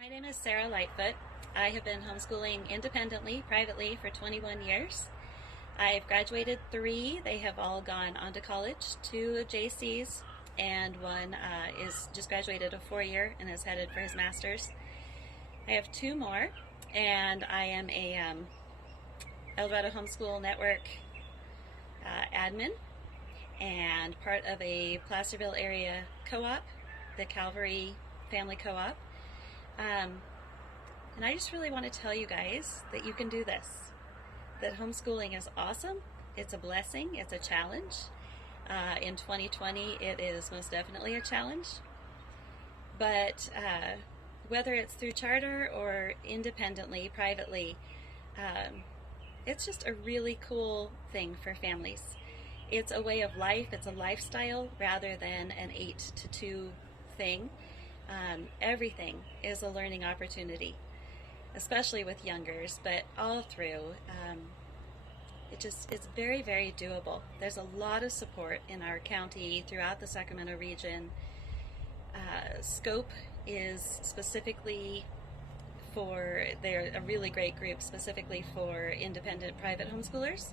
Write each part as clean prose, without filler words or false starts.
My name is Sarah Lightfoot. I have been homeschooling independently, privately for 21 years. I've graduated 3. They have all gone on to college, 2 JCs, and one is just graduated a 4-year and is headed for his master's. I have 2 more, and I am a Eldorado Homeschool Network admin and part of a Placerville area co-op, the Calvary Family Co-op. And I just really want to tell you guys that you can do this, that homeschooling is awesome, it's a blessing, it's a challenge. In 2020, it is most definitely a challenge. But whether it's through charter or independently, privately, it's just a really cool thing for families. It's a way of life, it's a lifestyle rather than an 8 to 2 thing. Everything is a learning opportunity, especially with youngers, but all through. It's very, very doable. There's a lot of support in our county, throughout the Sacramento region. Scope is specifically they're a really great group specifically for independent private homeschoolers.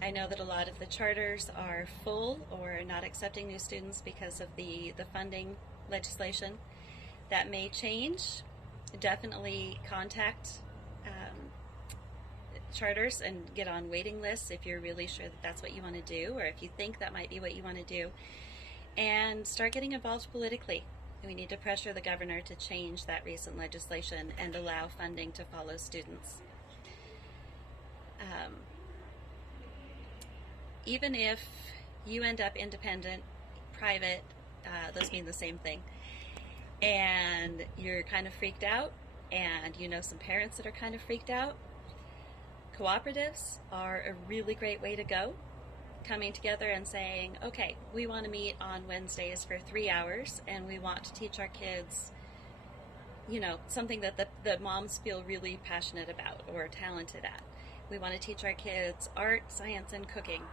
I know that a lot of the charters are full or not accepting new students because of the funding legislation. That may change. Definitely contact charters and get on waiting lists if you're really sure that that's what you want to do, or if you think that might be what you want to do, and start getting involved politically. We need to pressure the governor to change that recent legislation and allow funding to follow students. Even if you end up independent, private, those mean the same thing, and you're kind of freaked out, and you know some parents that are kind of freaked out, cooperatives are a really great way to go. Coming together and saying, okay, we want to meet on Wednesdays for 3 hours, and we want to teach our kids, something that the moms feel really passionate about or talented at. We want to teach our kids art, science, and cooking.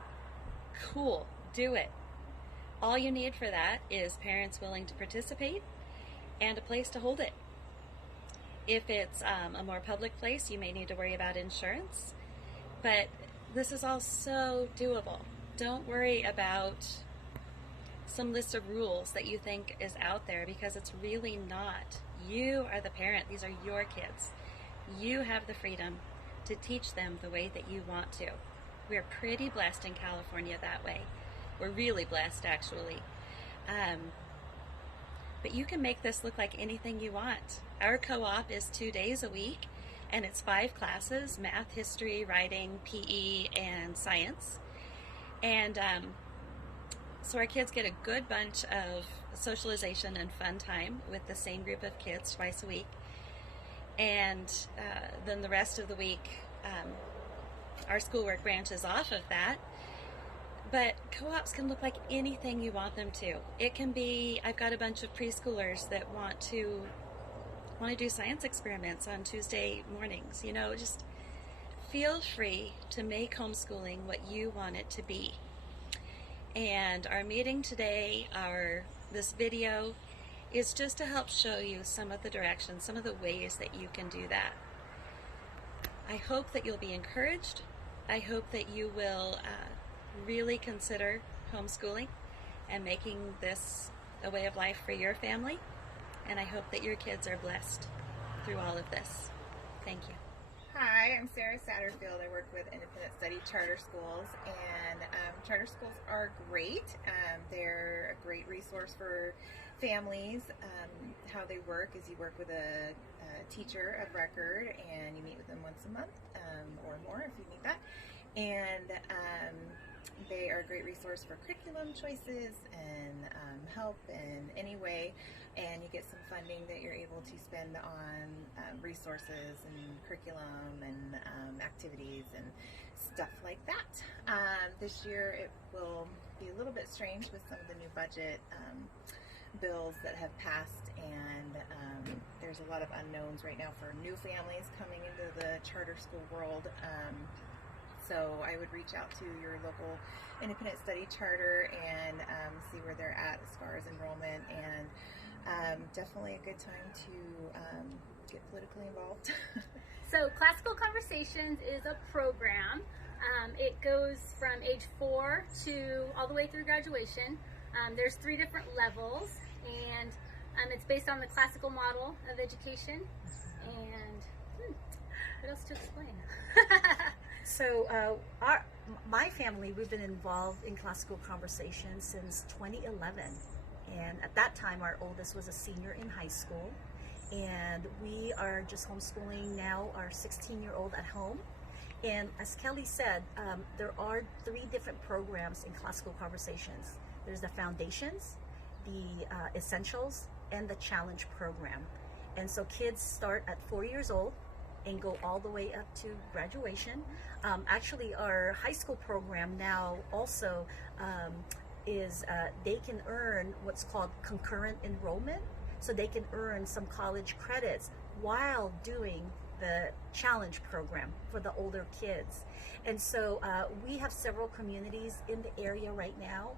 Cool, do it. All you need for that is parents willing to participate and a place to hold it. If it's a more public place, you may need to worry about insurance, but this is all so doable. Don't worry about some list of rules that you think is out there, because it's really not. You are the parent. These are your kids. You have the freedom to teach them the way that you want to. We're pretty blessed in California that way. We're really blessed, actually. But you can make this look like anything you want. Our co-op is 2 days a week, and it's 5 classes: math, history, writing, PE, and science. And so our kids get a good bunch of socialization and fun time with the same group of kids twice a week. And then the rest of the week, our schoolwork branches off of that. But co-ops can look like anything you want them to. It can be, I've got a bunch of preschoolers that want to do science experiments on Tuesday mornings. Just feel free to make homeschooling what you want it to be. And our meeting today, this video, is just to help show you some of the directions, some of the ways that you can do that. I hope that you'll be encouraged. I hope that you will really consider homeschooling and making this a way of life for your family. And I hope that your kids are blessed through all of this. Thank you. Hi, I'm Sara Satterfield. I work with independent study charter schools, and charter schools are great. They're a great resource for families. How they work is you work with a teacher of record, and you meet with them once a month or more if you need that. And they are a great resource for curriculum choices and help in any way, and you get some funding that you're able to spend on resources and curriculum and activities and stuff like that. This year it will be a little bit strange with some of the new budget bills that have passed, and there's a lot of unknowns right now for new families coming into the charter school world. So I would reach out to your local independent study charter and see where they're at as far as enrollment, and definitely a good time to get politically involved. So Classical Conversations is a program. It goes from age 4 to all the way through graduation. There's 3 different levels, and it's based on the classical model of education. And what else to explain? So my family, we've been involved in Classical Conversations since 2011. And at that time, our oldest was a senior in high school. And we are just homeschooling now our 16-year-old at home. And as Kelly said, there are 3 different programs in Classical Conversations. There's the Foundations, the Essentials, and the Challenge program. And so kids start at 4 years old and go all the way up to graduation. Actually, our high school program now also is they can earn what's called concurrent enrollment. So they can earn some college credits while doing the challenge program for the older kids. And so we have several communities in the area right now.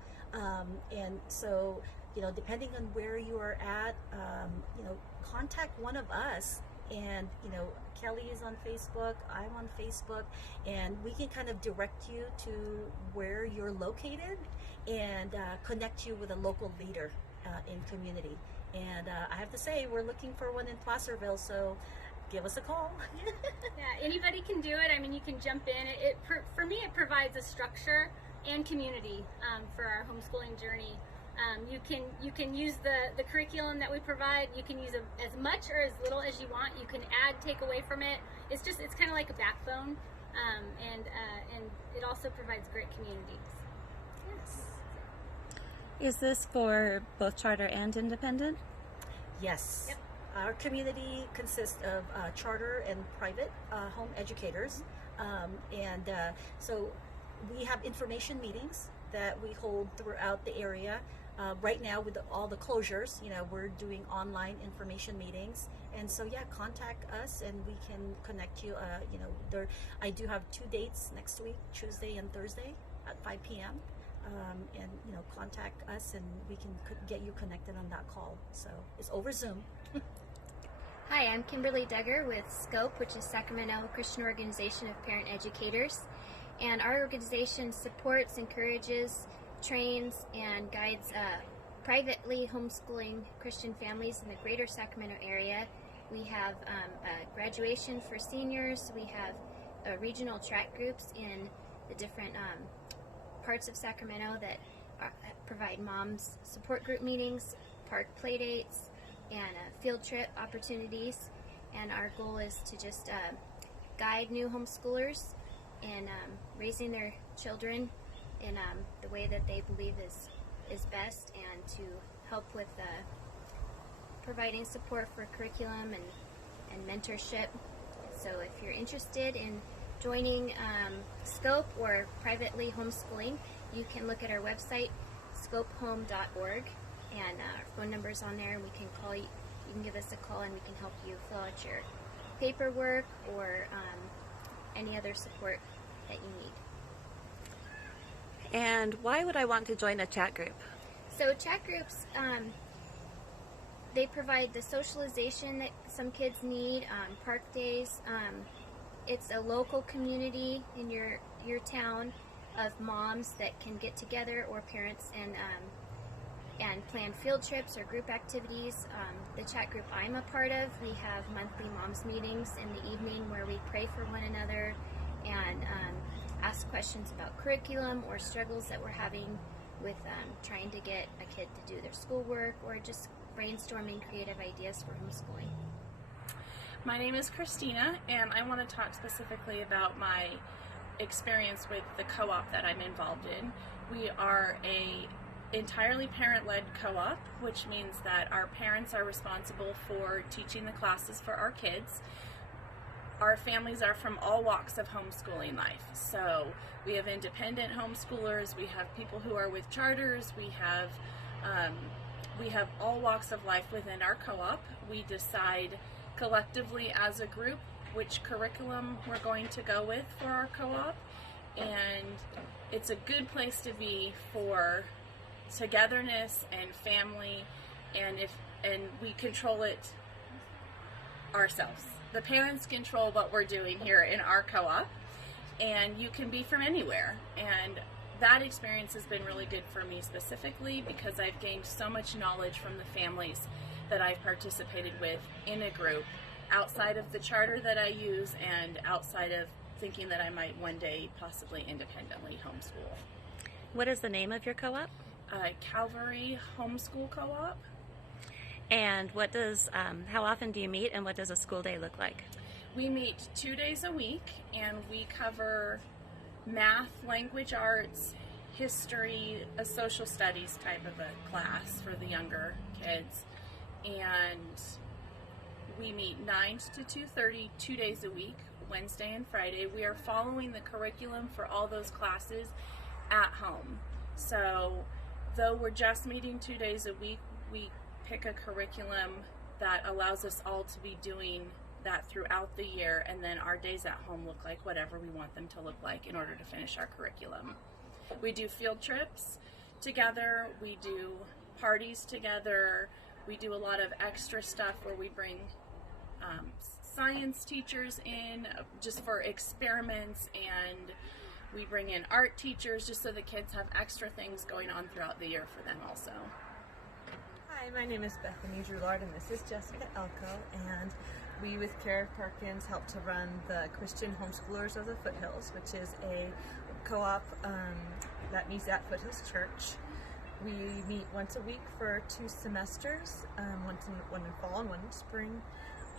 And so, depending on where you are at, contact one of us. And, Kelly is on Facebook, I'm on Facebook, and we can kind of direct you to where you're located and connect you with a local leader in community. And I have to say, we're looking for one in Placerville, so give us a call. Yeah, anybody can do it. I mean, you can jump in. For me, it provides a structure and community for our homeschooling journey. You can use the curriculum that we provide. You can use as much or as little as you want. You can add, take away from it. It's kind of like a backbone, and it also provides great communities. Yes. Is this for both charter and independent? Yes. Yep. Our community consists of charter and private home educators. So we have information meetings that we hold throughout the area. Right now with all the closures, we're doing online information meetings. And so, contact us and we can connect you. I do have 2 dates next week, Tuesday and Thursday at 5 p.m. And contact us and we can get you connected on that call. So it's over Zoom. Hi, I'm Kimberly Dugger with SCOPE, which is Sacramento Christian Organization of Parent Educators. And our organization supports, encourages, trains, and guides privately homeschooling Christian families in the greater Sacramento area. We have a graduation for seniors. We have regional track groups in the different parts of Sacramento that provide moms support group meetings, park play dates, and field trip opportunities. And our goal is to just guide new homeschoolers in raising their children in the way that they believe is best, and to help with providing support for curriculum and mentorship. So if you're interested in joining SCOPE or privately homeschooling, you can look at our website, scopehome.org, and our phone number's on there, and we can call you. You can give us a call and we can help you fill out your paperwork or any other support that you need. And why would I want to join a chat group? So chat groups, they provide the socialization that some kids need, park days. It's a local community in your town of moms that can get together, or parents, and plan field trips or group activities. The chat group I'm a part of, we have monthly moms meetings in the evening where we pray for one another and ask questions about curriculum or struggles that we're having with trying to get a kid to do their schoolwork, or just brainstorming creative ideas for homeschooling. My name is Christina, and I want to talk specifically about my experience with the co-op that I'm involved in. We are a entirely parent-led co-op, which means that our parents are responsible for teaching the classes for our kids. Our families are from all walks of homeschooling life. So we have independent homeschoolers, we have people who are with charters, we have all walks of life within our co-op. We decide collectively as a group which curriculum we're going to go with for our co-op, and it's a good place to be for togetherness and family. And if and we control it ourselves. The parents control what we're doing here in our co-op, and you can be from anywhere. And that experience has been really good for me specifically because I've gained so much knowledge from the families that I've participated with in a group outside of the charter that I use and outside of thinking that I might one day possibly independently homeschool. What is the name of your co-op? Calvary Homeschool Co-op. And what does, how often do you meet, and what does a school day look like? We meet 2 days a week, and we cover math, language arts, history, a social studies type of a class for the younger kids. And we meet 9 to 2:30, 2 days a week, Wednesday and Friday. We are following the curriculum for all those classes at home. So though we're just meeting 2 days a week, we pick a curriculum that allows us all to be doing that throughout the year, and then our days at home look like whatever we want them to look like in order to finish our curriculum. We do field trips together, we do parties together, we do a lot of extra stuff where we bring science teachers in just for experiments, and we bring in art teachers just so the kids have extra things going on throughout the year for them also. Hi, my name is Bethany Drulard, and this is Jessica Elkow, and we with Kara Perkins help to run the Christian Homeschoolers of the Foothills, which is a co-op that meets at Foothills Church. We meet once a week for 2 semesters, one in fall and one in spring,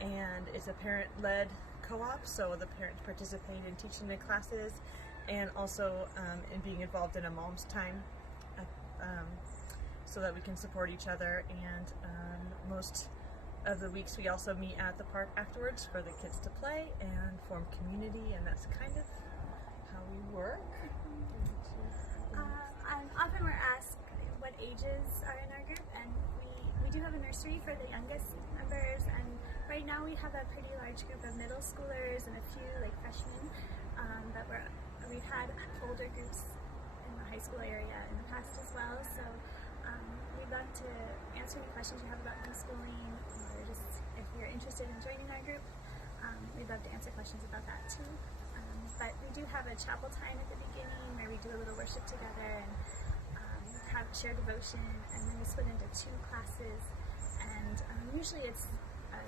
and it's a parent-led co-op, so the parents participate in teaching the classes and also in being involved in a mom's time so that we can support each other. And most of the weeks we also meet at the park afterwards for the kids to play and form community, and that's kind of how we work. Often we're asked what ages are in our group, and we do have a nursery for the youngest members, and right now we have a pretty large group of middle schoolers and a few like freshmen, but we've had older groups in the high school area in the past as well, so we'd love to answer any questions you have about homeschooling, or just if you're interested in joining our group, we'd love to answer questions about that too. But we do have a chapel time at the beginning where we do a little worship together and have shared devotion, and then we split into 2 classes, and usually it's a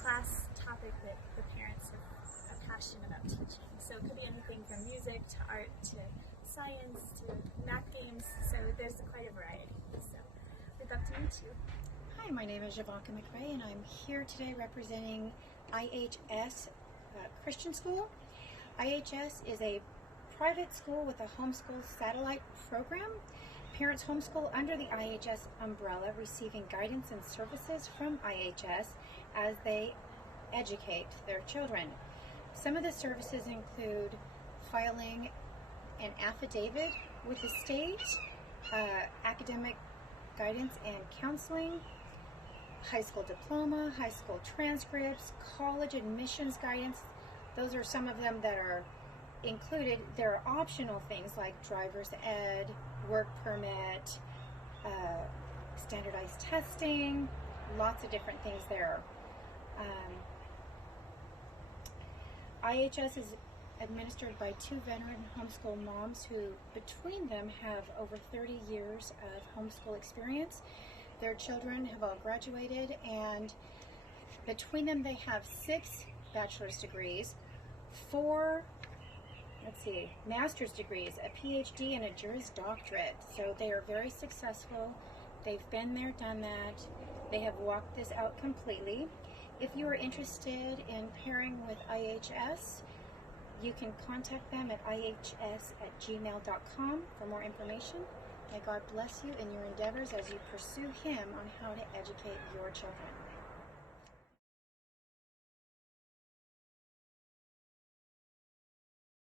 class topic that the parents are passionate about teaching. So it could be anything from music to art to science to math games, so there's quite a variety. So we'd love to meet you. Hi, my name is Zhivanka McRae, and I'm here today representing IHS Christian School. IHS is a private school with a homeschool satellite program. Parents homeschool under the IHS umbrella, receiving guidance and services from IHS as they educate their children. Some of the services include filing an affidavit with the state, academic guidance and counseling, high school diploma, high school transcripts, college admissions guidance. Those are some of them that are included. There are optional things like driver's ed, work permit, standardized testing, lots of different things there. IHS is administered by 2 veteran homeschool moms who between them have over 30 years of homeschool experience. Their children have all graduated, and between them they have 6 bachelor's degrees, 4 master's degrees, a PhD, and a Juris Doctorate. So they are very successful. They've been there, done that. They have walked this out completely. If you are interested in pairing with IHS, you can contact them at ihs@gmail.com for more information. May God bless you in your endeavors as you pursue Him on how to educate your children.